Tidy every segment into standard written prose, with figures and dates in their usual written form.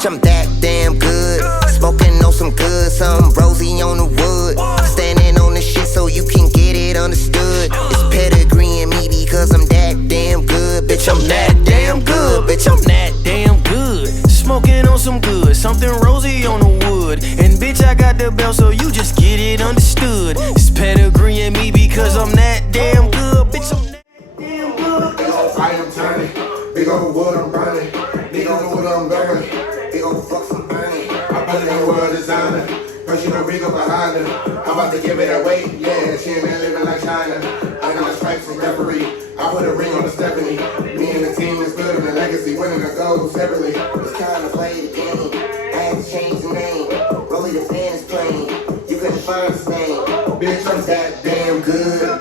bitch, I'm that damn good. Smoking on some good, some rosy on the wood. Standing on the shit so you can get it understood. It's pedigree in me because I'm that damn good. Bitch, I'm that damn good. Bitch, I'm that damn good. Smoking on some good, something rosy on the wood. And bitch, I got the belt, so you just get it understood. It's pedigree in me because I'm that damn good. Bitch, I'm that damn good. I am turning, big old wood I'm burning. Nigga know what I'm going, big old fuck some burning. I put it in the world designer, cause you know Rico behind her. I'm about to give it away, yeah, she ain't man living like China. I got the stripes and referee, I put a ring on the Stephanie. Me and the team is building a legacy, winning the gold separately. It's time to play the game. I had to change the name. Rollie the band is playing. You couldn't find the name. Bitch, I'm that damn good.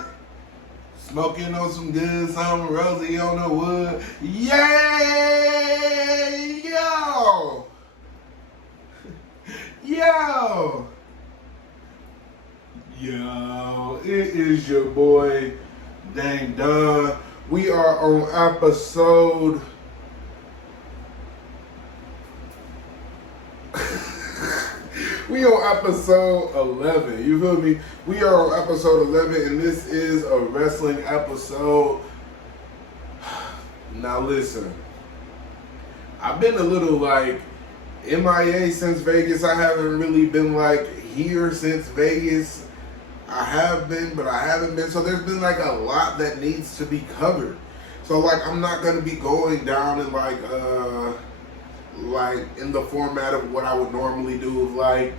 Smoking on some good, some rosy on the wood. Yeah, yo, yo, yo. It is your boy, Dang Dunn. We are on episode. We on episode 11, you feel me? We are on episode 11, and this is a wrestling episode. Now listen, I've been a little like MIA since Vegas. I haven't really been like here since Vegas. I have been, but I haven't been. So there's been like a lot that needs to be covered. So like I'm not gonna be going down in like in the format of what I would normally do of like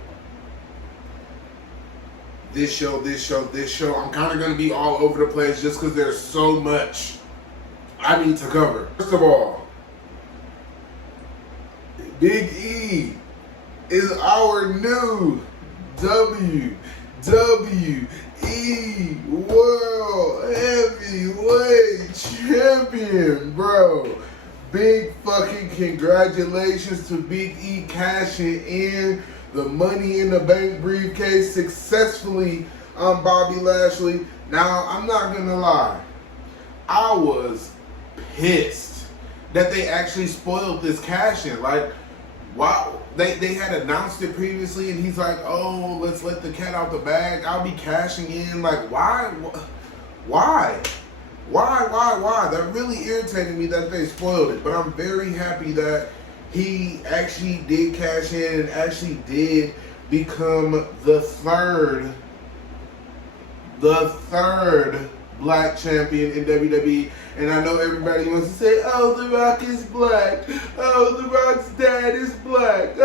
this show, this show, this show. I'm kind of going to be all over the place just because there's so much I need to cover. First of all, Big E is our new WWE World Heavyweight Champion, bro. Big fucking congratulations to Big E cashing in the Money in the Bank briefcase successfully on Bobby Lashley. Now, I'm not gonna lie, I was pissed that they actually spoiled this cash in. Like, wow, they had announced it previously, and he's like, oh, let's let the cat out the bag. I'll be cashing in. Like, why? That really irritated me that they spoiled it. But I'm very happy that he actually did cash in and actually did become the third black champion in WWE. And I know everybody wants to say, oh, The Rock is black. Oh, The Rock's dad is black.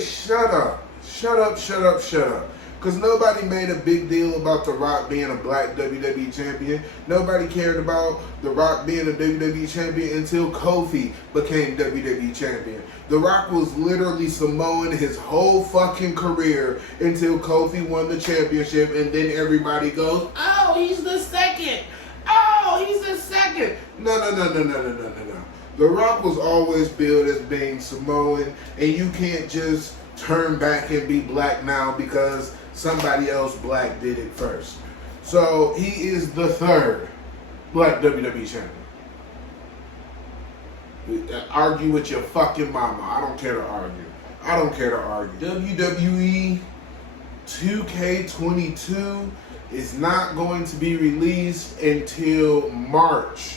Shut up. Because nobody made a big deal about The Rock being a black WWE champion. Nobody cared about The Rock being a WWE champion until Kofi became WWE champion. The Rock was literally Samoan his whole fucking career until Kofi won the championship, and then everybody goes, oh, he's the second. Oh, he's the second. No. The Rock was always billed as being Samoan, and you can't just turn back and be black now because somebody else black did it first. So he is the third black WWE champion. Argue with your fucking mama. I don't care to argue. WWE 2K22 is not going to be released until March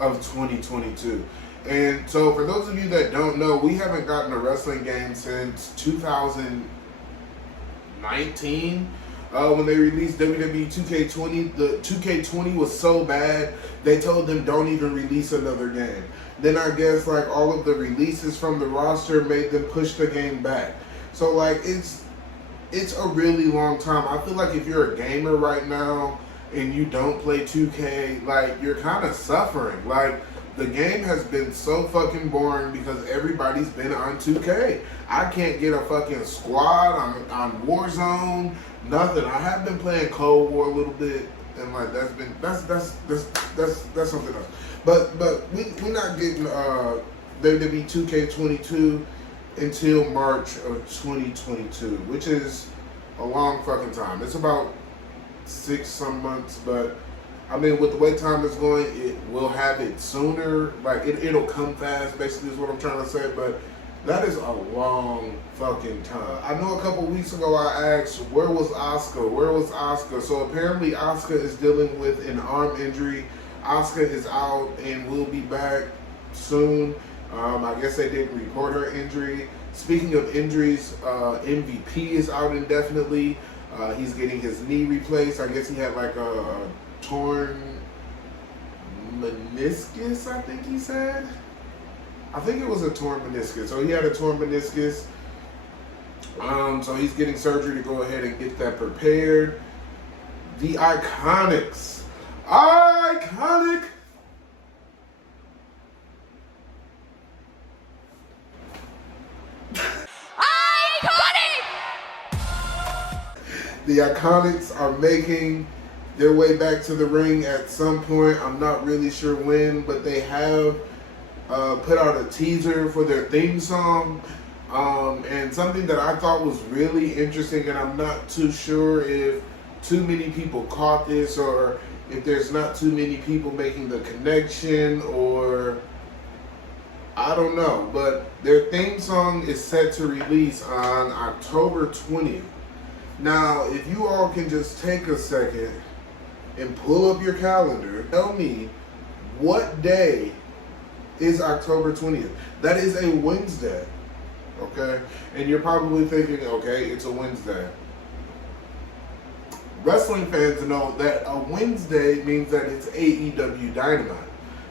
of 2022. And so for those of you that don't know, we haven't gotten a wrestling game since 2019. When they released WWE 2K20, the 2K20 was so bad, they told them don't even release another game. Then I guess like all of the releases from the roster made them push the game back. So like it's a really long time. I feel like if you're a gamer right now and you don't play 2K, like you're kind of suffering. Like the game has been so fucking boring because everybody's been on 2K. I can't get a fucking squad on Warzone, nothing. I have been playing Cold War a little bit, and like that's something else. But we're not getting WWE 2K22 until March of 2022, which is a long fucking time. It's about 6 some months, but I mean, with the way time is going, it will have it sooner. Like, it'll come fast, basically, is what I'm trying to say. But that is a long fucking time. I know a couple weeks ago I asked, where was Asuka? Where was Asuka? So apparently Asuka is dealing with an arm injury. Asuka is out and will be back soon. I guess they didn't report her injury. Speaking of injuries, MVP is out indefinitely. He's getting his knee replaced. I guess he had like a torn meniscus, I think he said. I think it was a torn meniscus. So he had a torn meniscus. So he's getting surgery to go ahead and get that prepared. The Iconics. Iconic! The Iconics are making their way back to the ring at some point. I'm not really sure when, but they have put out a teaser for their theme song. And something that I thought was really interesting, and I'm not too sure if too many people caught this or if there's not too many people making the connection, or I don't know, but their theme song is set to release on October 20th. Now, if you all can just take a second and pull up your calendar, tell me what day is October 20th. That is a Wednesday, okay? And you're probably thinking, okay, it's a Wednesday. Wrestling fans know that a Wednesday means that it's AEW Dynamite.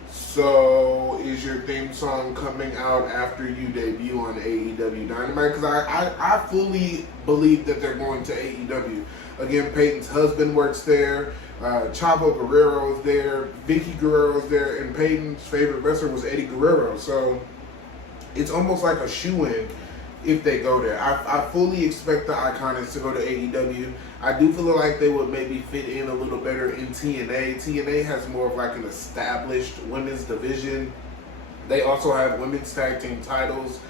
So, is your theme song coming out after you debut on AEW Dynamite? Because I fully believe that they're going to AEW. Again, Peyton's husband works there. Chavo Guerrero is there. Vicky Guerrero is there. And Peyton's favorite wrestler was Eddie Guerrero. So, it's almost like a shoo-in if they go there. I fully expect the Iconics to go to AEW. I do feel like they would maybe fit in a little better in TNA. TNA has more of like an established women's division. They also have women's tag team titles.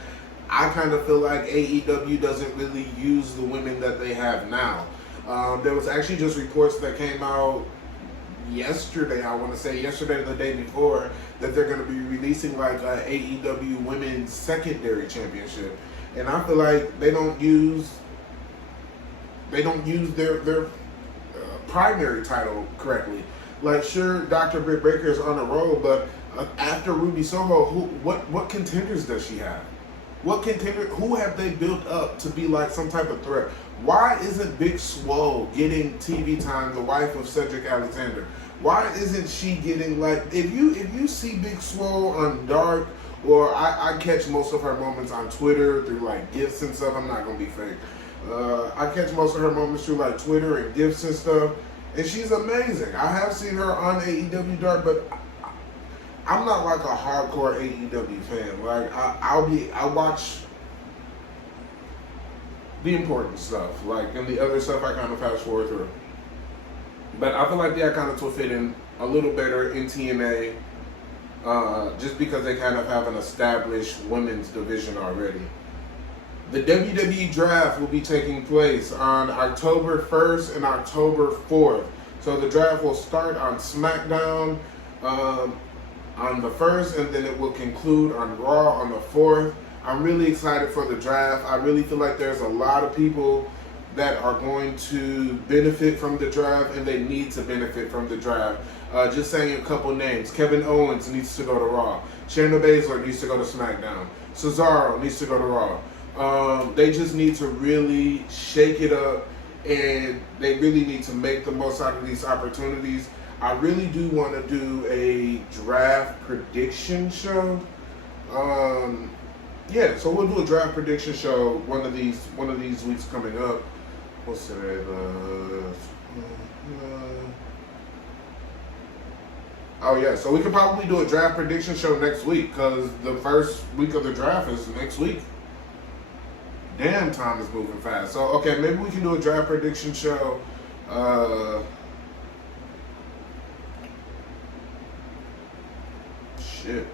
I kind of feel like AEW doesn't really use the women that they have now. There was actually just reports that came out yesterday, I want to say yesterday or the day before, that they're going to be releasing like a AEW Women's Secondary Championship. And I feel like they don't use their primary title correctly. Like, sure, Dr. Britt Baker is on a roll, but after Ruby Soho, what contenders does she have? Who have they built up to be like some type of threat? Why isn't Big Swole getting TV time, the wife of Cedric Alexander? Why isn't she getting, like, if you see Big Swole on Dark, or I catch most of her moments on Twitter through like gifs and stuff. I'm not gonna be fake. I catch most of her moments through like Twitter and gifs and stuff, and she's amazing. I have seen her on AEW Dark, but I'm not like a hardcore AEW fan. Like I watch the important stuff, like, and the other stuff I kind of fast forward through. But I feel like the Iconics will fit in a little better in TNA. Just because they kind of have an established women's division already. The WWE Draft will be taking place on October 1st and October 4th. So the draft will start on SmackDown on the 1st, and then it will conclude on Raw on the 4th. I'm really excited for the draft. I really feel like there's a lot of people that are going to benefit from the draft, and they need to benefit from the draft. Just saying a couple names. Kevin Owens needs to go to Raw. Shayna Baszler needs to go to SmackDown. Cesaro needs to go to Raw. They just need to really shake it up, and they really need to make the most out of these opportunities. I really do want to do a draft prediction show. Yeah, so we'll do a draft prediction show one of these weeks coming up. What's today? Oh yeah, so we could probably do a draft prediction show next week, because the first week of the draft is next week. Damn, time is moving fast. So okay, maybe we can do a draft prediction show. Shit.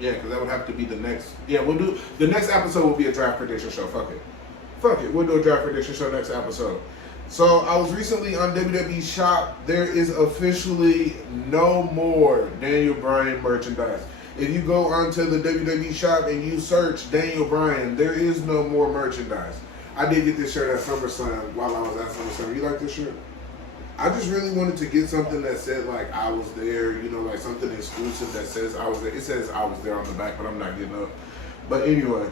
Yeah, because that would have to be the next. Yeah, we'll do the next episode will be a draft prediction show. Fuck it. We'll do a draft prediction show next episode. So I was recently on WWE Shop. There is officially no more Daniel Bryan merchandise. If you go onto the WWE Shop and you search Daniel Bryan, there is no more merchandise. I did get this shirt at SummerSlam while I was at SummerSlam. You like this shirt? I just really wanted to get something that said like I was there, you know, like something exclusive that says I was there. It says I was there on the back, but I'm not getting up. But anyway,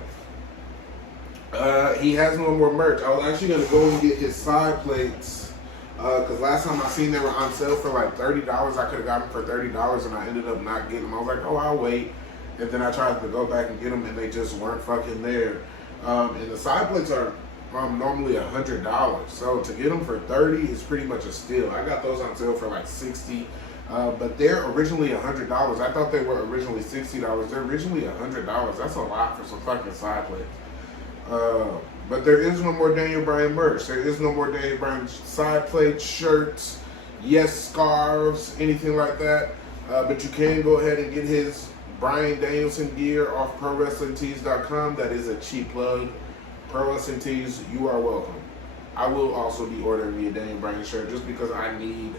he has no more merch. I was actually going to go and get his side plates because last time I seen they were on sale for like $30. I could have got them for $30 and I ended up not getting them. I was like, oh, I'll wait. And then I tried to go back and get them and they just weren't fucking there. And the side plates are normally $100. So to get them for $30 is pretty much a steal. I got those on sale for like $60. But they're originally $100. I thought they were originally $60. They're originally $100. That's a lot for some fucking side plates. But there is no more Daniel Bryan merch. There is no more Daniel Bryan side plates, shirts, scarves, anything like that. But you can go ahead and get his Bryan Danielson gear off ProWrestlingTees.com. That is a cheap plug. Pro Wrestling Tees, you are welcome. I will also be ordering me a Daniel Bryan shirt just because I need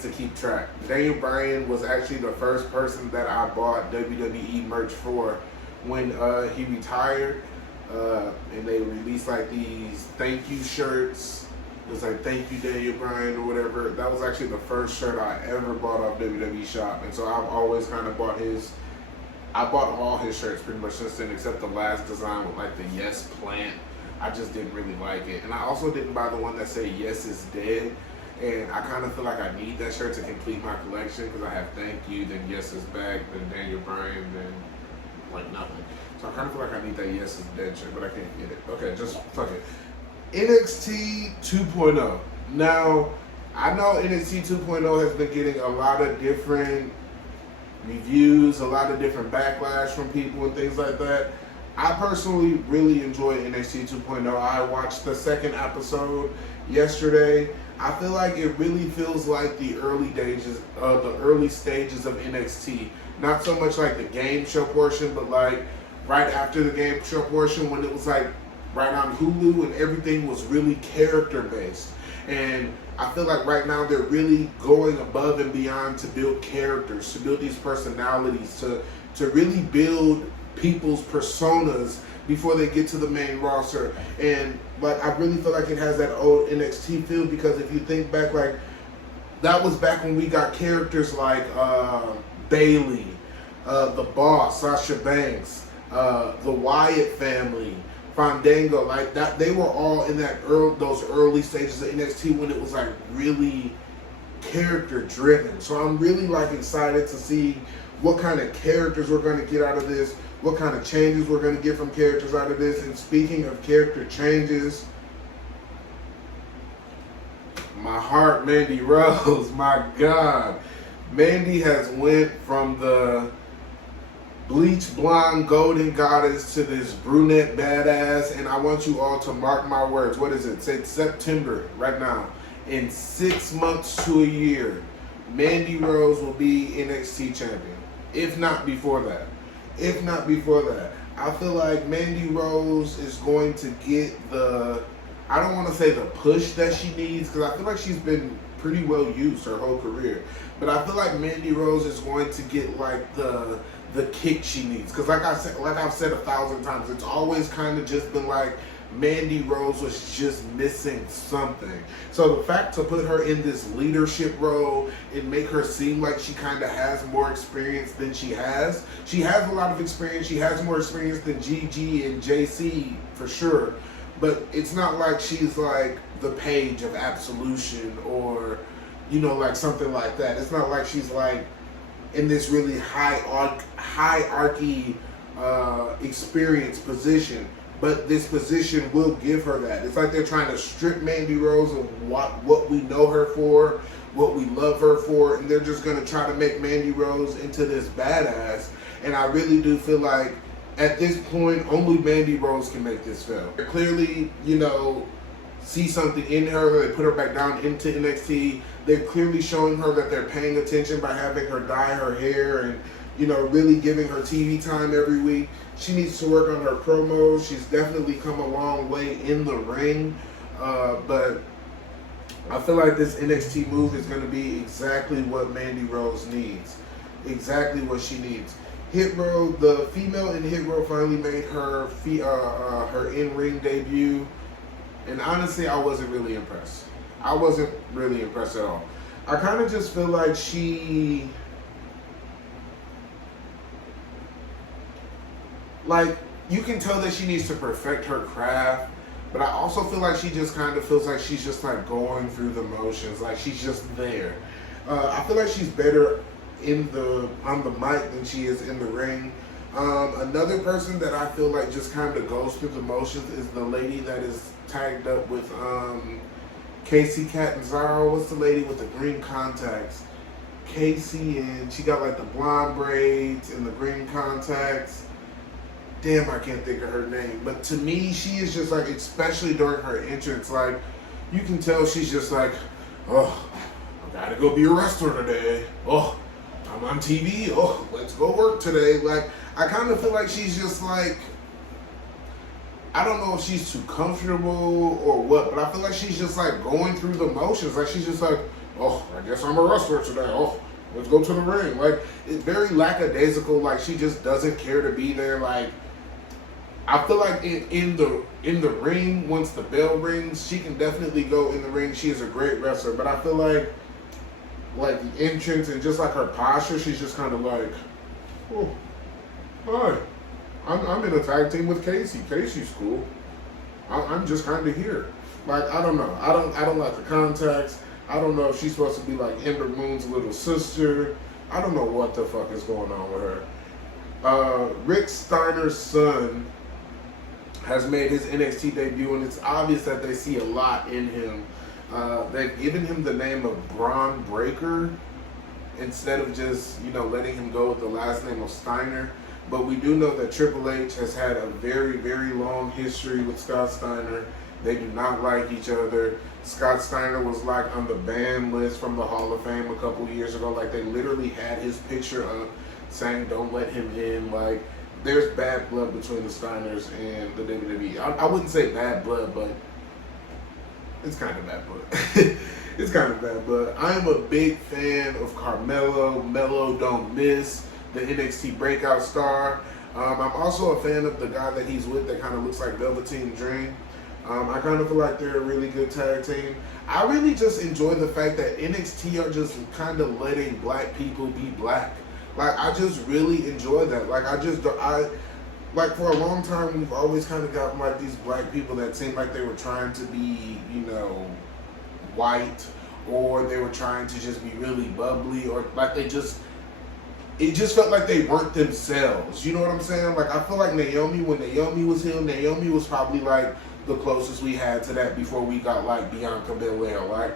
to keep track. Daniel Bryan was actually the first person that I bought WWE merch for when he retired. And they released like these thank you shirts. It was like thank you Daniel Bryan or whatever. That was actually the first shirt I ever bought off WWE Shop. And so I've always kind of bought I bought all his shirts pretty much since then, except the last design with like the Yes plant. I just didn't really like it. And I also didn't buy the one that said Yes is dead. And I kind of feel like I need that shirt to complete my collection because I have thank you, then Yes is back, then Daniel Bryan, then like nothing. So I kind of feel like I need that Yes is dead shirt, but I can't get it. Okay, just fuck it. NXT 2.0. Now, I know NXT 2.0 has been getting a lot of different reviews, a lot of different backlash from people and things like that. I personally really enjoy NXT 2.0. I watched the second episode yesterday. I feel like it really feels like the early stages of NXT. Not so much like the game show portion, but like right after the game show portion when it was like right on Hulu and everything was really character based. And I feel like right now they're really going above and beyond to build characters, to build these personalities, to really build people's personas before they get to the main roster. And like I really feel like it has that old NXT feel because if you think back, like that was back when we got characters like Bayley, the Boss, Sasha Banks, the Wyatt family, Fandango, like that. They were all in those early stages of NXT when it was like really character driven. So I'm really like excited to see what kind of characters we're going to get out of this, what kind of changes we're going to get from characters out of this. And speaking of character changes, my heart, Mandy Rose, my God. Mandy has went from the bleach blonde golden goddess to this brunette badass, and I want you all to mark my words. What is it? Say September right now. In 6 months to a year, Mandy Rose will be NXT champion. If not before that. If not before that. I feel like Mandy Rose is going to get I don't want to say the push that she needs because I feel like she's been pretty well used her whole career. But I feel like Mandy Rose is going to get like the kick she needs. Because like I've said 1,000 times, it's always kind of just been like Mandy Rose was just missing something. So the fact to put her in this leadership role and make her seem like she kind of has more experience than she has. She has a lot of experience. She has more experience than Gigi and JC for sure. But it's not like she's like the Page of Absolution or, you know, like something like that. It's not like she's like in this really hierarchy experience position. But this position will give her that. It's like they're trying to strip Mandy Rose of what we know her for, what we love her for, and they're just going to try to make Mandy Rose into this badass. And I really do feel like at this point, only Mandy Rose can make this fail. They clearly, you know, see something in her. They put her back down into NXT. They're clearly showing her that they're paying attention by having her dye her hair and, you know, really giving her TV time every week. She needs to work on her promos. She's definitely come a long way in the ring. But I feel like this NXT move is going to be exactly what Mandy Rose needs. Exactly what she needs. Hit Row, the female in Hit Row finally made her her in-ring debut. And honestly, I wasn't really impressed. I wasn't really impressed at all. I kind of just feel like she... Like, you can tell that she needs to perfect her craft. But I also feel like she just kind of feels like she's just like going through the motions. Like she's just there. I feel like she's better on the mic than she is in the ring. Another person that I feel like just kind of goes through the motions is the lady that is tagged up with Casey Catanzaro. What's the lady with the green contacts? Casey, and she got like the blonde braids and the green contacts. Damn, I can't think of her name. But to me, she is just like, especially during her entrance, like, you can tell she's just like, oh, I gotta go be a wrestler today. Oh, I'm on TV. Oh, let's go work today. Like, I kind of feel like she's just like, I don't know if she's too comfortable or what, but I feel like she's just like going through the motions. Like, she's just like, oh, I guess I'm a wrestler today. Oh, let's go to the ring. Like, it's very lackadaisical. Like, she just doesn't care to be there. Like, I feel like in the ring, once the bell rings, she can definitely go in the ring. She is a great wrestler, but I feel like the entrance and just like her posture, she's just kind of like, oh, hi, I'm in a tag team with Casey. Casey's cool. I'm just kind of here. Like, I don't know. I don't like the contacts. I don't know if she's supposed to be like Ember Moon's little sister. I don't know what the fuck is going on with her. Rick Steiner's son has made his NXT debut, and it's obvious that they see a lot in him. They've given him the name of Braun Breaker instead of just, letting him go with the last name of Steiner. But we do know that Triple H has had a very, very long history with Scott Steiner. They do not like each other. Scott Steiner was like on the ban list from the Hall of Fame a couple years ago. Like, they literally had his picture up saying don't let him in. Like, there's bad blood between the Steiners and the WWE. I wouldn't say bad blood, but it's kind of bad blood. It's kind of bad blood. I am a big fan of Carmelo. Melo don't miss, the NXT breakout star. I'm also a fan of the guy that he's with that kind of looks like Velveteen Dream. I kind of feel like they're a really good tag team. I really just enjoy the fact that NXT are just kind of letting black people be black. Like, I just really enjoy that. Like, like, for a long time, we've always kind of gotten, like, these black people that seemed like they were trying to be, white, or they were trying to just be really bubbly, or, like, it just felt like they weren't themselves. You know what I'm saying? Like, I feel like Naomi, when Naomi was here, Naomi was probably, like, the closest we had to that before we got, like, Bianca Belair. Like,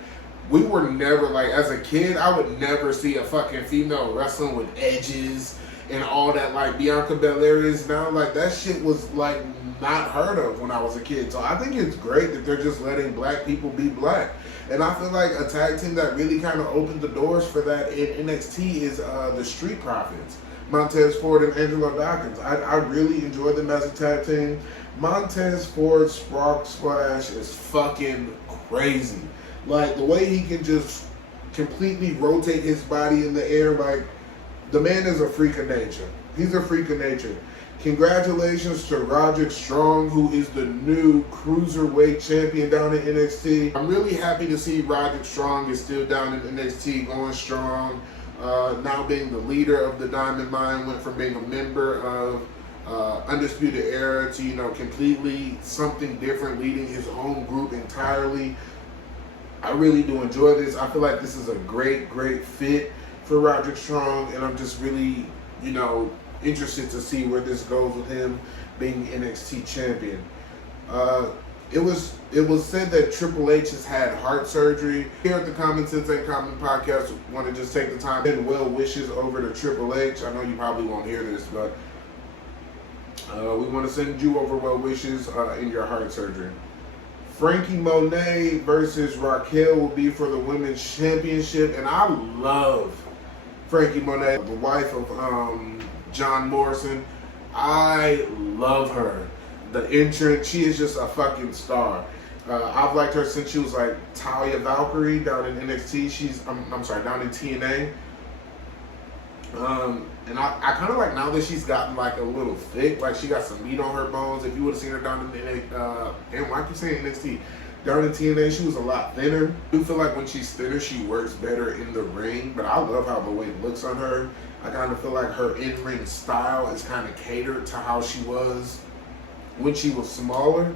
we were never, like, as a kid, I would never see a fucking female wrestling with edges and all that, like, Bianca Belair is now. Like, that shit was, like, not heard of when I was a kid. So I think it's great that they're just letting black people be black. And I feel like a tag team that really kind of opened the doors for that in NXT is the Street Profits. Montez Ford and Angelo Dawkins. I really enjoy them as a tag team. Montez Ford's Frog Splash is fucking crazy. Like, the way he can just completely rotate his body in the air, like, the man is a freak of nature. He's a freak of nature. Congratulations to Roderick Strong, who is the new Cruiserweight champion down in NXT. I'm really happy to see Roderick Strong is still down in NXT, going strong. Now being the leader of the Diamond Mine, went from being a member of Undisputed Era to, completely something different, leading his own group entirely. I really do enjoy this. I feel like this is a great, great fit for Roderick Strong, and I'm just really, interested to see where this goes with him being NXT champion. It was said that Triple H has had heart surgery. Here at the Common Sense Ain't Common podcast, want to just take the time and well wishes over to Triple H. I know you probably won't hear this, but we want to send you over well wishes in your heart surgery. Frankie Monet versus Raquel will be for the Women's Championship, and I love Frankie Monet, the wife of John Morrison. I love her. The entrance, she is just a fucking star. I've liked her since she was like Talia Valkyrie down in NXT. I'm sorry, down in TNA. And I kind of like now that she's gotten like a little thick, like she got some meat on her bones. If you would have seen her down in and why I keep saying NXT, down in TNA, she was a lot thinner. I do feel like when she's thinner, she works better in the ring, but I love how the weight looks on her. I kind of feel like her in-ring style is kind of catered to how she was when she was smaller.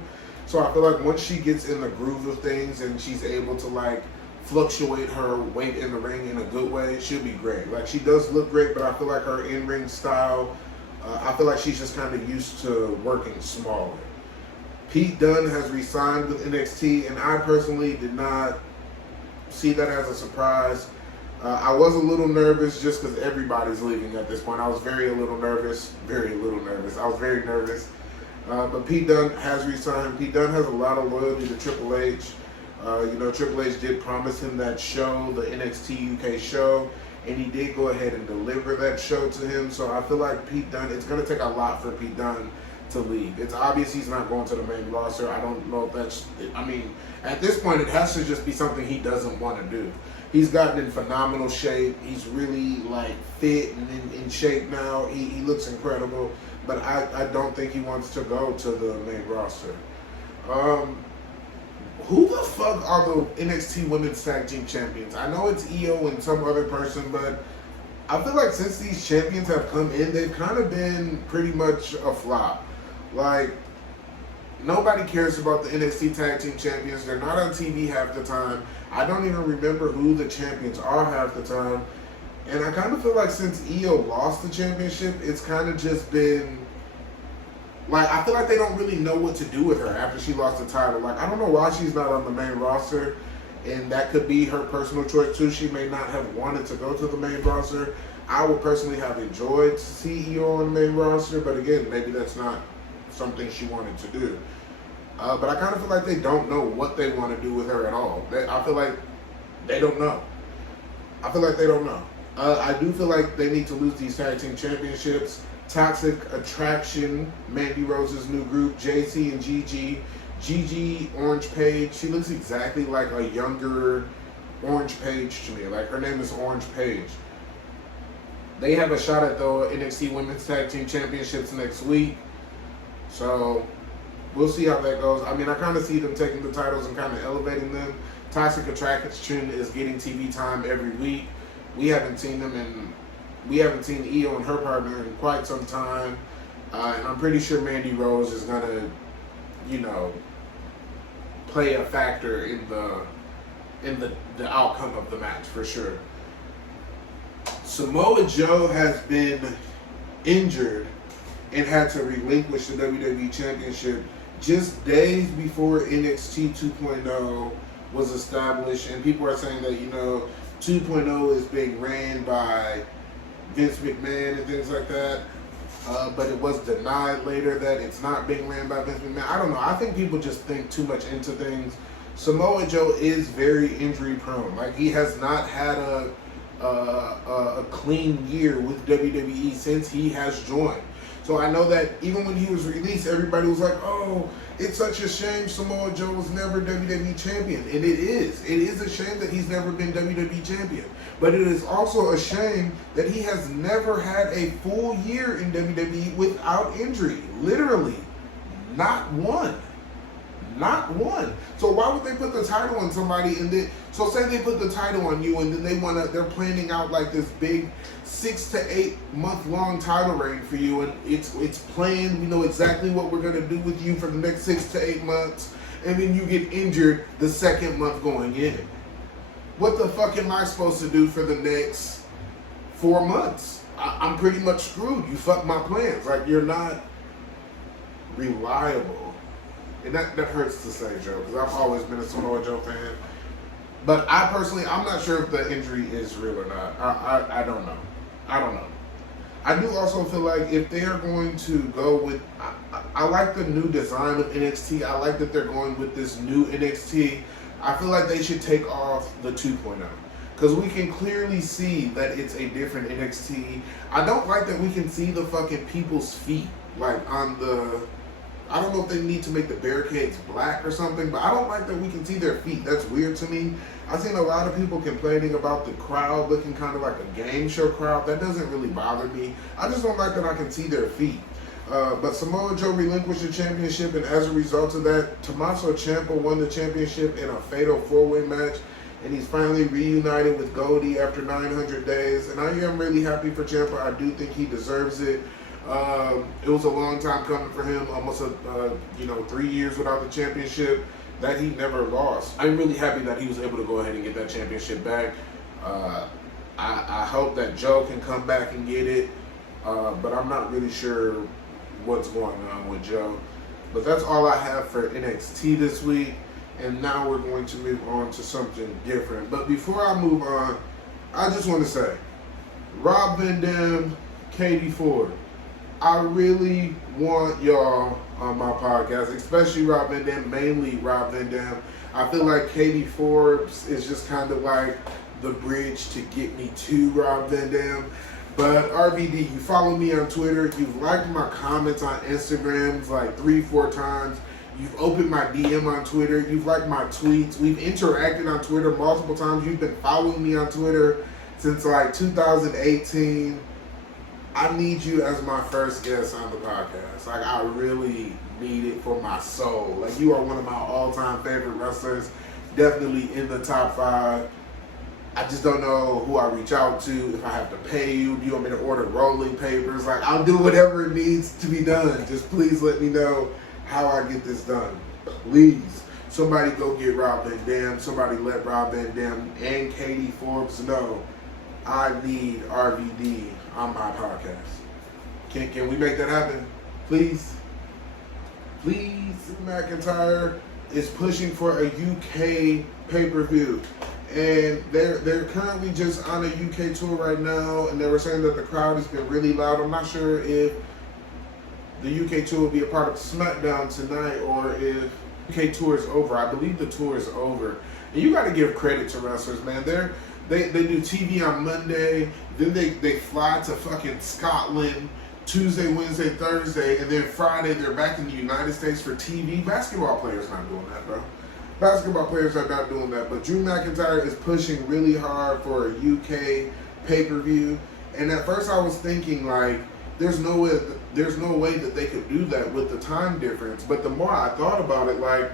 So I feel like once she gets in the groove of things and she's able to like fluctuate her weight in the ring in a good way, she'll be great. Like she does look great, but I feel like her in-ring style, I feel like she's just kind of used to working smaller. Pete Dunne has resigned with NXT, and I personally did not see that as a surprise. I was a little nervous just because everybody's leaving at this point. I was very nervous. I was very nervous. But Pete Dunne has resigned. Pete Dunne has a lot of loyalty to Triple H. Triple H did promise him that show, the NXT UK show, and he did go ahead and deliver that show to him. So I feel like Pete Dunne, it's going to take a lot for Pete Dunne to leave. It's obvious he's not going to the main roster. I don't know if that's, at this point it has to just be something he doesn't want to do. He's gotten in phenomenal shape. He's really like fit and in shape now. He looks incredible, but I don't think he wants to go to the main roster. Who the fuck are the NXT Women's Tag Team Champions? I know it's Io and some other person, but I feel like since these champions have come in, they've kind of been pretty much a flop. Like, nobody cares about the NXT Tag Team Champions. They're not on TV half the time. I don't even remember who the champions are half the time. And I kind of feel like since Io lost the championship, it's kind of just been, like, I feel like they don't really know what to do with her after she lost the title. Like, I don't know why she's not on the main roster. And that could be her personal choice too. She may not have wanted to go to the main roster. I would personally have enjoyed to see Io on the main roster. But again, maybe that's not something she wanted to do. But I kind of feel like they don't know what they want to do with her at all. I feel like they don't know. I do feel like they need to lose these tag team championships. Toxic Attraction, Mandy Rose's new group, JC and Gigi. Gigi Orange Page, she looks exactly like a younger Orange Page to me. Like, her name is Orange Page. They have a shot at the NXT Women's Tag Team Championships next week. So, we'll see how that goes. I kind of see them taking the titles and kind of elevating them. Toxic Attraction is getting TV time every week. We haven't seen them we haven't seen Io and her partner in quite some time. And I'm pretty sure Mandy Rose is going to, play a factor in the outcome of the match for sure. Samoa Joe has been injured and had to relinquish the WWE Championship just days before NXT 2.0 was established, and people are saying that 2.0 is being ran by Vince McMahon and things like that. But it was denied later that it's not being ran by Vince McMahon. I don't know. I think people just think too much into things. Samoa Joe is very injury prone. Like, he has not had a clean year with WWE since he has joined. So I know that even when he was released, everybody was like, oh, it's such a shame Samoa Joe was never WWE champion. And it is. It is a shame that he's never been WWE champion. But it is also a shame that he has never had a full year in WWE without injury. Literally. Not one. Not one. So why would they put the title on somebody and then, so say they put the title on you and then they're planning out like this big 6 to 8 month long title reign for you, and it's planned, we know exactly what we're gonna do with you for the next 6 to 8 months, and then you get injured the second month going in. What the fuck am I supposed to do for the next 4 months? I'm pretty much screwed. You fucked my plans. Like, you're not reliable. And that hurts to say, Joe, because I've always been a Samoa Joe fan. But I personally, I'm not sure if the injury is real or not. I don't know. I do also feel like if they are going to go with, I like the new design of NXT. I like that they're going with this new NXT. I feel like they should take off the 2.0. Because we can clearly see that it's a different NXT. I don't like that we can see the fucking people's feet, like on the I don't know if they need to make the barricades black or something, but I don't like that we can see their feet. That's weird to me. I've seen a lot of people complaining about the crowd looking kind of like a game show crowd. That doesn't really bother me. I just don't like that I can see their feet. But Samoa Joe relinquished the championship, and as a result of that, Tommaso Ciampa won the championship in a fatal 4-way match, and he's finally reunited with Goldie after 900 days. And I am really happy for Ciampa. I do think he deserves it. It was a long time coming for him, almost 3 years without the championship that he never lost. I'm really happy that he was able to go ahead and get that championship back. I hope that Joe can come back and get it, but I'm not really sure what's going on with Joe. But that's all I have for NXT this week, and now we're going to move on to something different. But before I move on, I just want to say, Rob Van Dam, Katie Ford, I really want y'all on my podcast, especially Rob Van Dam, mainly Rob Van Dam. I feel like Katie Forbes is just kind of like the bridge to get me to Rob Van Dam. But RVD, you follow me on Twitter. You've liked my comments on Instagram like 3-4 times. You've opened my DM on Twitter. You've liked my tweets. We've interacted on Twitter multiple times. You've been following me on Twitter since like 2018. I need you as my first guest on the podcast. Like, I really need it for my soul. Like, you are one of my all-time favorite wrestlers. Definitely in the top 5. I just don't know who I reach out to, if I have to pay you. Do you want me to order rolling papers? Like, I'll do whatever it needs to be done. Just please let me know how I get this done. Please. Somebody go get Rob Van Dam. Somebody let Rob Van Dam and Katie Forbes know I need RVD on my podcast. Can we make that happen? Please? Please. McIntyre is pushing for a UK pay-per-view. And they're currently just on a UK tour right now, and they were saying that the crowd has been really loud. I'm not sure if the UK tour will be a part of SmackDown tonight or if UK tour is over. I believe the tour is over. And you got to give credit to wrestlers, man. They do TV on Monday, then they fly to fucking Scotland Tuesday, Wednesday, Thursday, and then Friday they're back in the United States for TV. Basketball players not doing that, bro. Basketball players are not doing that, but Drew McIntyre is pushing really hard for a UK pay-per-view. And at first I was thinking, like, there's no way that they could do that with the time difference. But the more I thought about it, like,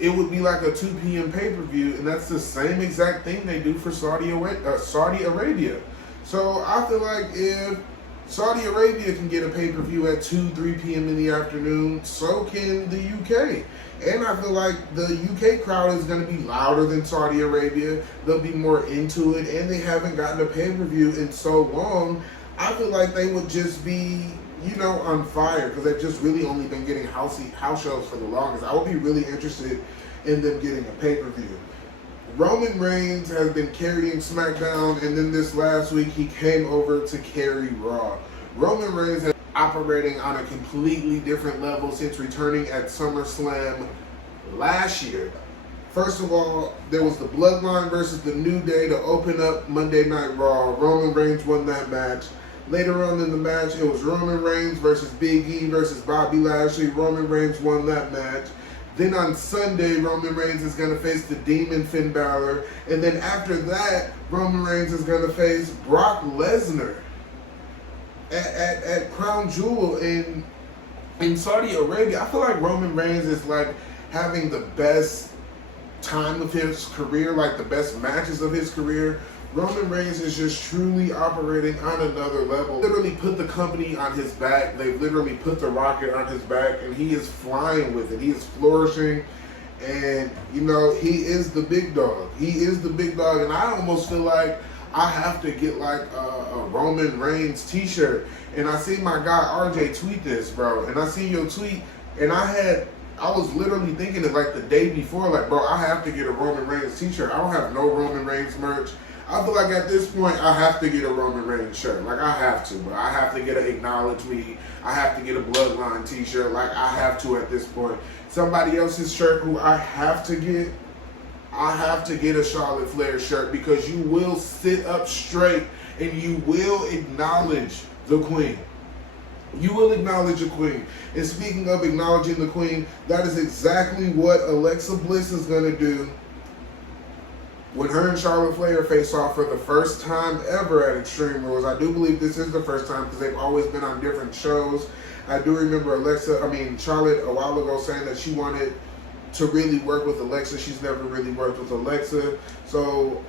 it would be like a 2 p.m. pay-per-view, and that's the same exact thing they do for Saudi Arabia. So I feel like if Saudi Arabia can get a pay-per-view at 2-3 p.m. in the afternoon, so can the UK. And I feel like the UK crowd is going to be louder than Saudi Arabia. They'll be more into it, and they haven't gotten a pay-per-view in so long. I feel like they would just be, on fire, because they've just really only been getting house shows for the longest. I would be really interested in them getting a pay-per-view. Roman Reigns has been carrying SmackDown, and then this last week he came over to carry Raw. Roman Reigns has been operating on a completely different level since returning at SummerSlam last year. First of all, there was the Bloodline versus the New Day to open up Monday Night Raw. Roman Reigns won that match. Later on in the match, it was Roman Reigns versus Big E versus Bobby Lashley. Roman Reigns won that match. Then on Sunday, Roman Reigns is going to face the Demon Finn Balor. And then after that, Roman Reigns is going to face Brock Lesnar at Crown Jewel in Saudi Arabia. I feel like Roman Reigns is like having the best time of his career, like the best matches of his career. Roman Reigns is just truly operating on another level. Literally put the company on his back. They've literally put the rocket on his back, and he is flying with it. He is flourishing, and he is the big dog. He is the big dog, and I almost feel like I have to get like a Roman Reigns t-shirt. And I see my guy RJ tweet this, bro, and I see your tweet, and I was literally thinking it like the day before, like, bro, I have to get a Roman Reigns t-shirt. I don't have no Roman Reigns merch. I feel like at this point, I have to get a Roman Reigns shirt. Like, I have to, bro. I have to get an Acknowledge Me. I have to get a Bloodline t-shirt. Like, I have to at this point. Somebody else's shirt who I have to get a Charlotte Flair shirt, because you will sit up straight and you will acknowledge the queen. You will acknowledge a queen. And speaking of acknowledging the queen, that is exactly what Alexa Bliss is going to do when her and Charlotte Flair face off for the first time ever at Extreme Rules. I do believe this is the first time because they've always been on different shows. I do remember Charlotte a while ago saying that she wanted to really work with Alexa. She's never really worked with Alexa. So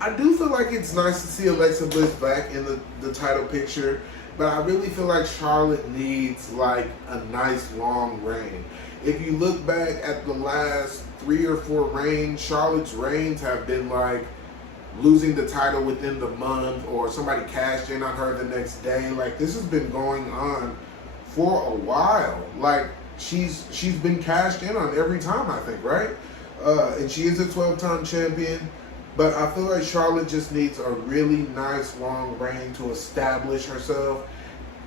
I do feel like it's nice to see Alexa Bliss back in the title picture. But I really feel like Charlotte needs like a nice long reign. If you look back at the last 3 or 4 reigns, Charlotte's reigns have been like losing the title within the month, or somebody cashed in on her the next day. Like, this has been going on for a while. Like, she's been cashed in on every time, I think, right? And she is a 12-time champion. But I feel like Charlotte just needs a really nice long reign to establish herself.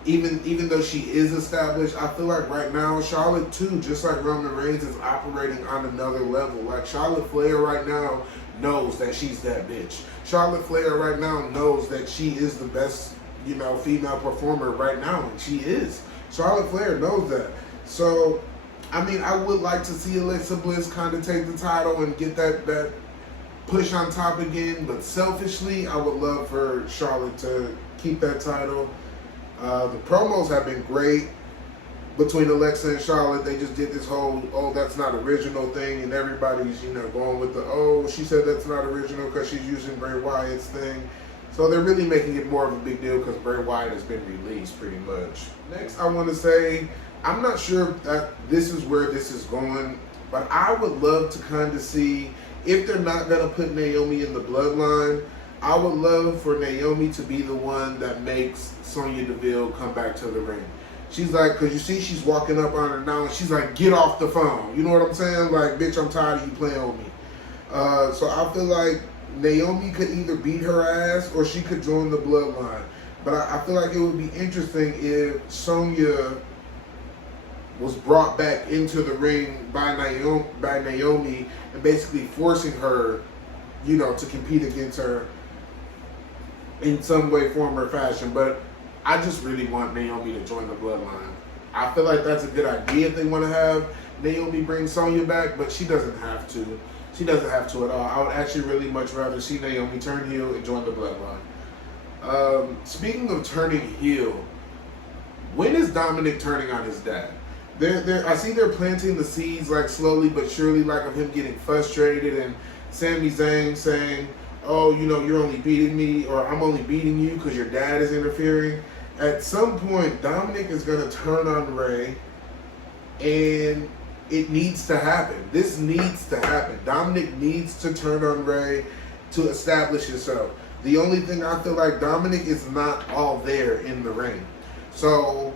Even though she is established, I feel like right now Charlotte too, just like Roman Reigns, is operating on another level. Like, Charlotte Flair right now knows that she's that bitch. Charlotte Flair right now knows that she is the best, female performer right now, and she is. Charlotte Flair knows that. So, I mean, I would like to see Alexa Bliss kind of take the title and get that push on top again, but selfishly, I would love for Charlotte to keep that title. The promos have been great between Alexa and Charlotte. They just did this whole, oh, that's not original thing, and everybody's, going with the, oh, she said that's not original because she's using Bray Wyatt's thing. So they're really making it more of a big deal because Bray Wyatt has been released pretty much. Next, I want to say, I'm not sure that this is where this is going, but I would love to kind of see, if they're not going to put Naomi in the bloodline, I would love for Naomi to be the one that makes Sonya Deville come back to the ring. She's like, because you see she's walking up on her now, and she's like, get off the phone. You know what I'm saying? Like, bitch, I'm tired of you playing with me. So I feel like Naomi could either beat her ass or she could join the bloodline. But I feel like it would be interesting if Sonya was brought back into the ring by Naomi and basically forcing her, to compete against her in some way, form, or fashion. But I just really want Naomi to join the bloodline. I feel like that's a good idea if they want to have Naomi bring Sonya back, but she doesn't have to. She doesn't have to at all. I would actually really much rather see Naomi turn heel and join the bloodline. Speaking of turning heel, when is Dominic turning on his dad? I see they're planting the seeds, like, slowly but surely, like, of him getting frustrated, and Sami Zayn saying, oh, you're only beating me, or I'm only beating you because your dad is interfering. At some point, Dominic is going to turn on Ray, and it needs to happen. This needs to happen. Dominic needs to turn on Ray to establish himself. The only thing I feel like Dominic is not all there in the ring. So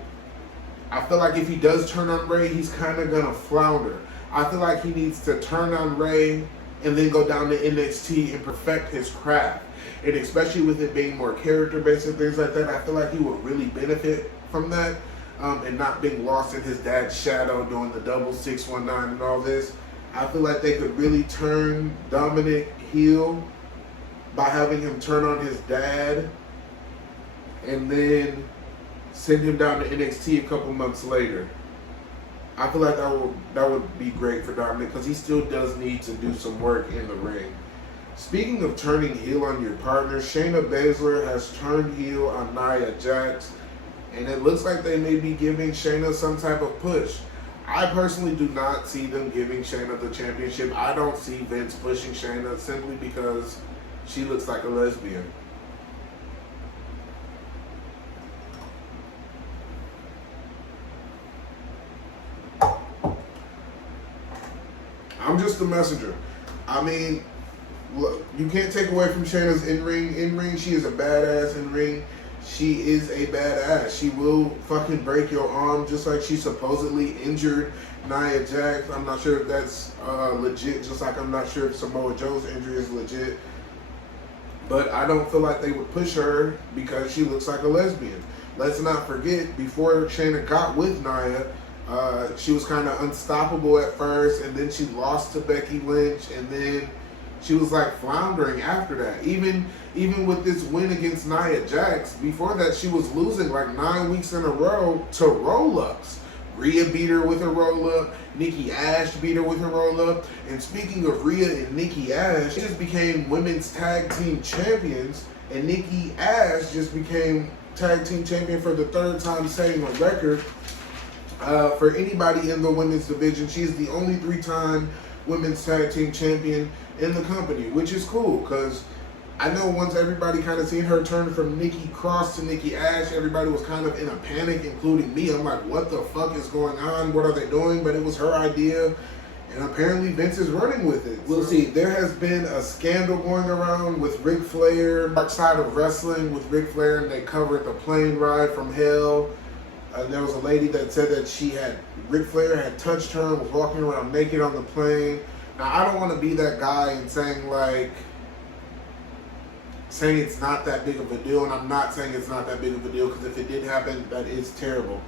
I feel like if he does turn on Ray, he's kind of going to flounder. I feel like he needs to turn on Ray and then go down to NXT and perfect his craft. And especially with it being more character-based and things like that, I feel like he will really benefit from that, and not being lost in his dad's shadow doing the double 619 and all this. I feel like they could really turn Dominic heel by having him turn on his dad and then send him down to NXT a couple months later. I feel like that would be great for Dominic because he still does need to do some work in the ring. Speaking of turning heel on your partner, Shayna Baszler has turned heel on Nia Jax, and it looks like they may be giving Shayna some type of push. I personally do not see them giving Shayna the championship. I don't see Vince pushing Shayna simply because she looks like a lesbian. I'm just the messenger. I mean, look, you can't take away from Shayna's in-ring. In-ring, she is a badass in-ring. She is a badass. She will fucking break your arm just like she supposedly injured Nia Jax. I'm not sure if that's legit, just like I'm not sure if Samoa Joe's injury is legit. But I don't feel like they would push her because she looks like a lesbian. Let's not forget, before Shayna got with Nia, she was kind of unstoppable at first, and then she lost to Becky Lynch, and then she was like floundering after that. Even with this win against Nia Jax, before that she was losing like 9 weeks in a row to roll-ups. Rhea beat her with a roll-up. Nikki Ash beat her with a roll-up. And speaking of Rhea and Nikki Ash, she just became women's tag team champions. And Nikki Ash just became tag team champion for the 3rd time, setting a record for anybody in the women's division. She's the only 3-time women's tag team champion in the company, which is cool because I know once everybody kind of seen her turn from Nikki Cross to Nikki Ash, everybody was kind of in a panic, including me. I'm like, what the fuck is going on? What are they doing? But it was her idea, and apparently Vince is running with it. We'll see. There has been a scandal going around with Ric Flair, Dark Side of Wrestling with Ric Flair, and they covered the plane ride from hell. And there was a lady that said that Ric Flair had touched her and was walking around naked on the plane. Now, I don't want to be that guy and saying it's not that big of a deal, and I'm not saying it's not that big of a deal, because if it did happen, that is terrible.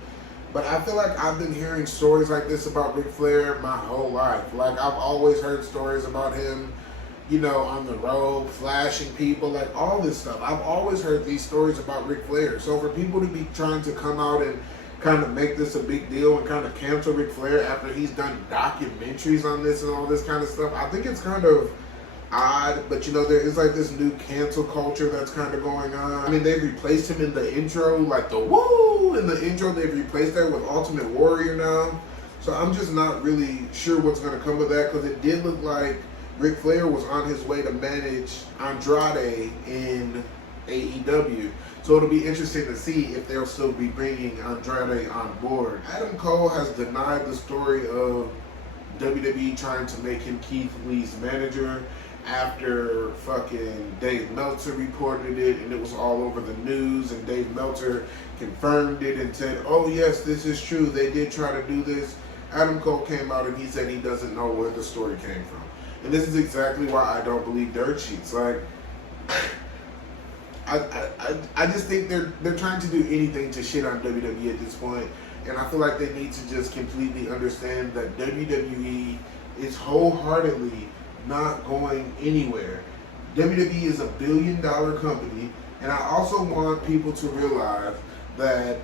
But I feel like I've been hearing stories like this about Ric Flair my whole life. Like, I've always heard stories about him, you know, on the road, flashing people, like all this stuff. I've always heard these stories about Ric Flair. So for people to be trying to come out and kind of make this a big deal and kind of cancel Ric Flair after he's done documentaries on this and all this kind of stuff, I think it's kind of odd. But you know, there is like this new cancel culture that's kind of going on. I mean, they've replaced him in the intro, like the woo in the intro, they've replaced that with Ultimate Warrior now. So I'm just not really sure what's going to come of that, because it did look like Ric Flair was on his way to manage Andrade in AEW. So it'll be interesting to see if they'll still be bringing Andrade on board. Adam Cole has denied the story of WWE trying to make him Keith Lee's manager after fucking Dave Meltzer reported it, and it was all over the news, and Dave Meltzer confirmed it and said, oh yes, this is true, they did try to do this. Adam Cole came out and he said he doesn't know where the story came from. And this is exactly why I don't believe dirt sheets. Like, I just think they're trying to do anything to shit on WWE at this point. And I feel like they need to just completely understand that WWE is wholeheartedly not going anywhere. WWE is $1 billion company. And I also want people to realize that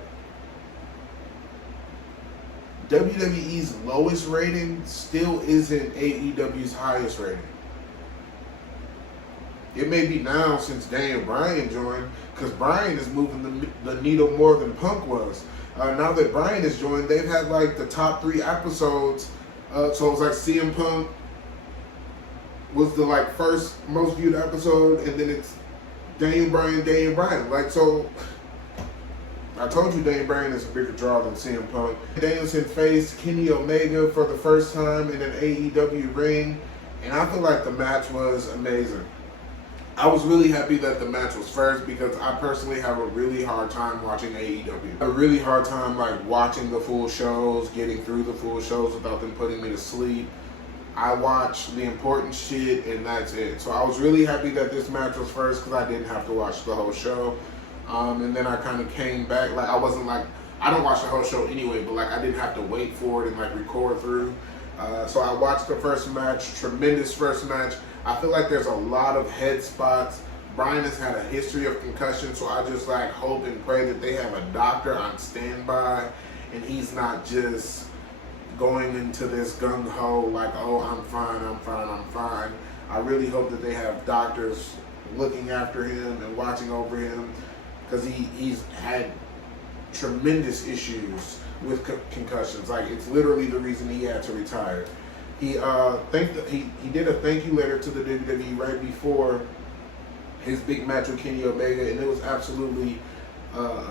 WWE's lowest rating still isn't AEW's highest rating. It may be now since Daniel Bryan joined, because Bryan is moving the needle more than Punk was. Now that Bryan has joined, they've had like the top 3 episodes. So it was like CM Punk was the like first most viewed episode, and then it's Daniel Bryan. Like, so I told you Daniel Bryan is a bigger draw than CM Punk. Danielson faced Kenny Omega for the first time in an AEW ring, and I feel like the match was amazing. I was really happy that the match was first, because I personally have a really hard time watching AEW. A really hard time like watching the full shows, getting through the full shows without them putting me to sleep. I watch the important shit and that's it. So I was really happy that this match was first, because I didn't have to watch the whole show. And then I kind of came back, like I wasn't like, I don't watch the whole show anyway, but like I didn't have to wait for it and like record through. So I watched the first match, tremendous first match. I feel like there's a lot of head spots. Bryan has had a history of concussion, so I just like hope and pray that they have a doctor on standby and he's not just going into this gung-ho like, oh, I'm fine. I really hope that they have doctors looking after him and watching over him, because he's had tremendous issues with concussions. Like, it's literally the reason he had to retire. He did a thank you letter to the WWE right before his big match with Kenny Omega, and it was absolutely a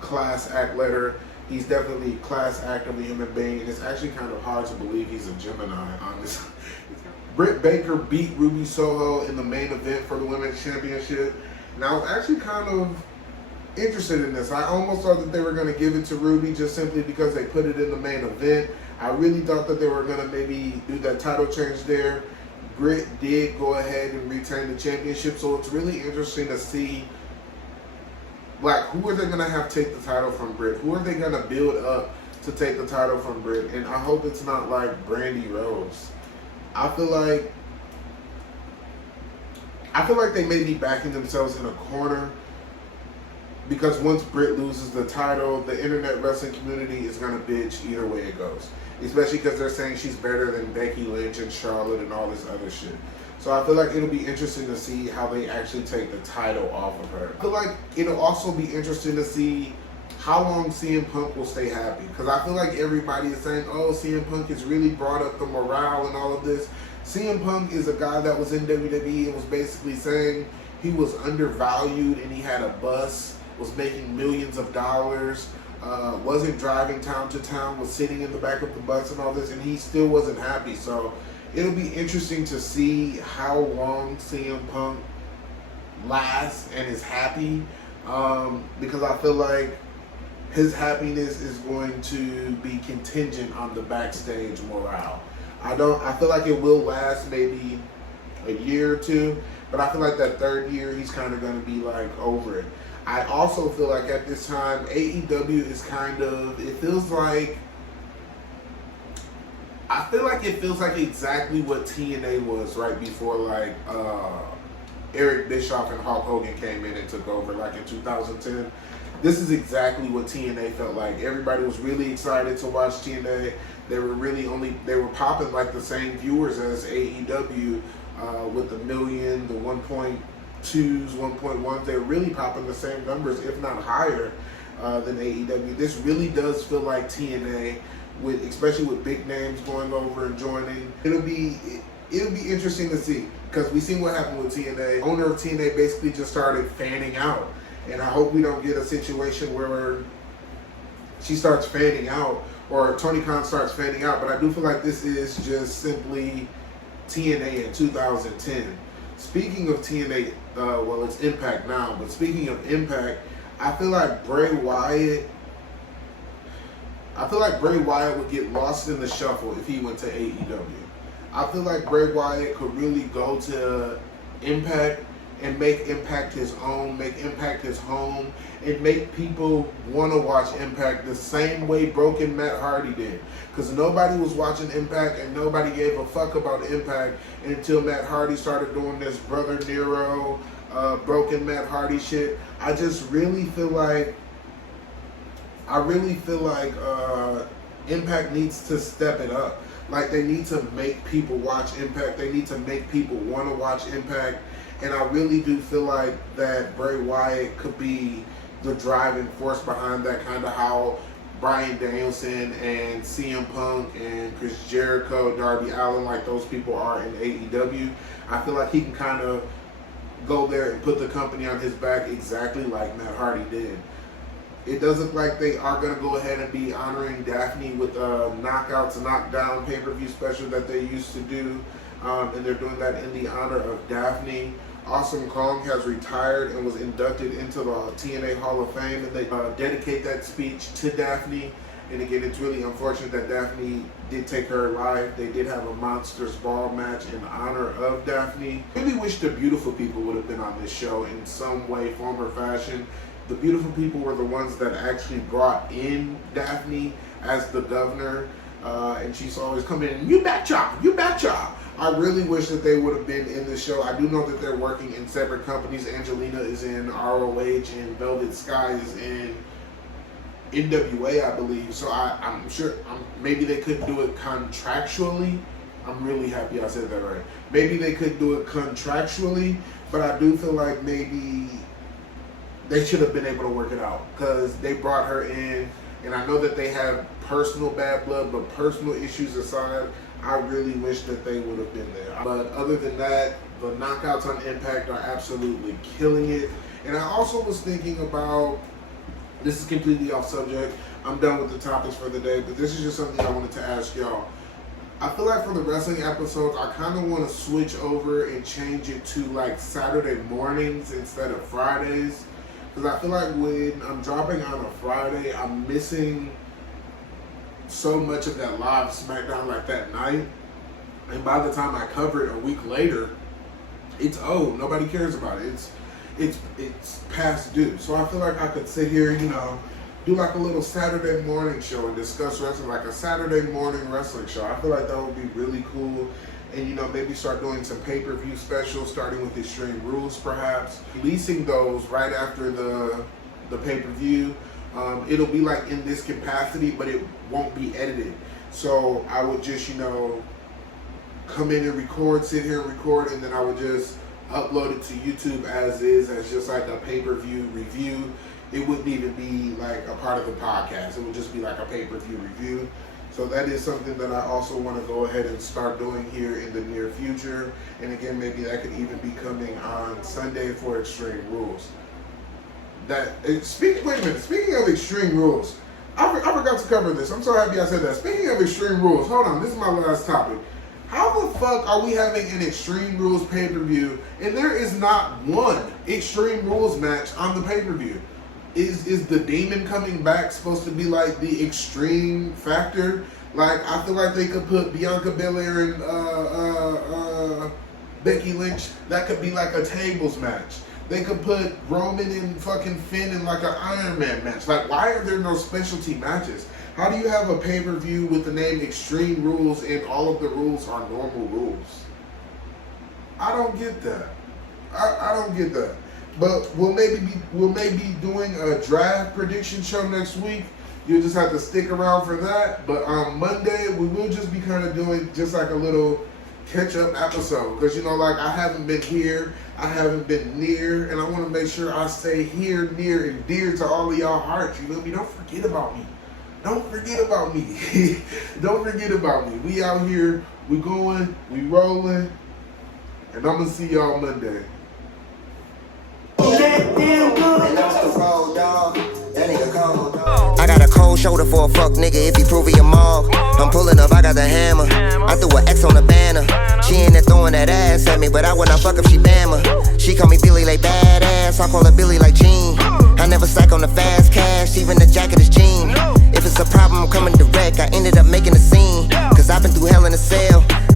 class act letter. He's definitely a class act of a human being, and it's actually kind of hard to believe he's a Gemini, honestly. Britt Baker beat Ruby Soho in the main event for the Women's Championship, and I was actually kind of interested in this. I almost thought that they were going to give it to Ruby just simply because they put it in the main event. I really thought that they were going to maybe do that title change there. Britt did go ahead and retain the championship, so it's really interesting to see, like, who are they going to have take the title from Britt? Who are they going to build up to take the title from Britt? And I hope it's not like Brandy Rose. I feel like I feel like they may be backing themselves in a corner because once Britt loses the title, the internet wrestling community is gonna bitch either way it goes. Especially because they're saying she's better than Becky Lynch and Charlotte and all this other shit. So I feel like it'll be interesting to see how they actually take the title off of her. I feel like it'll also be interesting to see how long CM Punk will stay happy. Because I feel like everybody is saying, oh, CM Punk has really brought up the morale and all of this. CM Punk is a guy that was in WWE and was basically saying he was undervalued and he had a bus, was making millions of dollars, wasn't driving town to town, was sitting in the back of the bus and all this, and he still wasn't happy. So it'll be interesting to see how long CM Punk lasts and is happy, because I feel like his happiness is going to be contingent on the backstage morale. I feel like it will last maybe a year or two, but I feel like that third year he's kind of going to be like over it. I also feel like at this time AEW is kind of, it feels like exactly what TNA was right before like Eric Bischoff and Hulk Hogan came in and took over like in 2010. This is exactly what TNA felt like. Everybody was really excited to watch TNA. They were popping like the same viewers as AEW with the million, the 1.2s, 1.1s. They were really popping the same numbers, if not higher, than AEW. This really does feel like TNA, especially with big names going over and joining. It'll be interesting to see, because we seen what happened with TNA. Owner of TNA basically just started fanning out, and I hope we don't get a situation where she starts fanning out or Tony Khan starts fanning out. But I do feel like this is just simply TNA in 2010. Speaking of TNA, well, it's Impact now, but speaking of Impact, I feel like Bray Wyatt would get lost in the shuffle if he went to AEW. I feel like Bray Wyatt could really go to Impact and make Impact his own, make Impact his home, and make people want to watch Impact the same way Broken Matt Hardy did. Because nobody was watching Impact and nobody gave a fuck about Impact until Matt Hardy started doing this Brother Nero, Broken Matt Hardy shit. I just really feel like Impact needs to step it up. Like, they need to make people watch Impact. They need to make people want to watch Impact. And I really do feel like that Bray Wyatt could be the driving force behind that, kind of how BRYAN Danielson and CM Punk and Chris Jericho, Darby Allin, like those people are in AEW. I feel like he can kind of go there and put the company on his back exactly like Matt Hardy did. It does look like they are going to go ahead and be honoring Daphne with a Knockouts Knockdown pay-per-view special that they used to do. And they're doing that in the honor of Daphne. Awesome Kong has retired and was inducted into the TNA Hall of Fame, and they dedicate that speech to Daphne. And again, it's really unfortunate that Daphne did take her life. They did have a Monsters Ball match in honor of Daphne. I really wish the Beautiful People would have been on this show in some way, form, or fashion. The Beautiful People were the ones that actually brought in Daphne as the governor. And she's always coming in, you betcha, you betcha. I really wish that they would have been in the show. I do know that they're working in separate companies. Angelina is in ROH and Velvet Sky is in NWA, I believe. So I'm sure maybe they could do it contractually. I'm really happy I said that right. Maybe they could do it contractually, but I do feel like maybe they should have been able to work it out, because they brought her in, and I know that they have personal bad blood, but personal issues aside, I really wish that they would have been there. But other than that, the knockouts on Impact are absolutely killing it. And I also was thinking about, this is completely off subject, I'm done with the topics for the day, but this is just something I wanted to ask y'all. I feel like for the wrestling episodes, I kind of want to switch over and change it to like Saturday mornings instead of Fridays. Because I feel like when I'm dropping on a Friday, I'm missing so much of that live SmackDown like that night. And by the time I cover it a week later, it's old. Nobody cares about it. It's past due. So I feel like I could sit here, do like a little Saturday morning show and discuss wrestling, like a Saturday morning wrestling show. I feel like that would be really cool. and maybe start doing some pay-per-view specials, starting with Extreme Rules perhaps, releasing those right after the pay-per-view. It'll be like in this capacity, but it won't be edited. So I would just come in and record, sit here and record, and then I would just upload it to YouTube as is, as just like a pay-per-view review. It wouldn't even be like a part of the podcast. It would just be like a pay-per-view review. So that is something that I also want to go ahead and start doing here in the near future. And again, maybe that could even be coming on Sunday for Extreme Rules. Speaking of Extreme Rules, I forgot to cover this. I'm so happy I said that. Speaking of Extreme Rules, hold on, this is my last topic. How the fuck are we having an Extreme Rules pay-per-view and there is not one Extreme Rules match on the pay-per-view? Is the Demon coming back supposed to be like the extreme factor? Like, I feel like they could put Bianca Belair and Becky Lynch. That could be like a tables match. They could put Roman and fucking Finn in like an Iron Man match. Like, why are there no specialty matches? How do you have a pay-per-view with the name Extreme Rules and all of the rules are normal rules? I don't get that. I don't get that. But we'll maybe be doing a draft prediction show next week. You'll just have to stick around for that. But on Monday, we will just be kind of doing just like a little catch-up episode. Because, like, I haven't been here. I haven't been near. And I want to make sure I stay here, near, and dear to all of y'all hearts. You know me? Don't forget about me. Don't forget about me. Don't forget about me. We out here. We going. We rolling. And I'm going to see y'all Monday. I got a cold shoulder for a fuck nigga if he prove he a mog. I'm pulling up, I got the hammer. I threw an X on the banner. She ain't there throwing that ass at me, but I would not fuck if she Bama. She call me Billy like badass, I call her Billy like Jean. I never slack on the fast cash, even the jacket is jean. If it's a problem, I'm coming direct, I ended up making a scene. Cause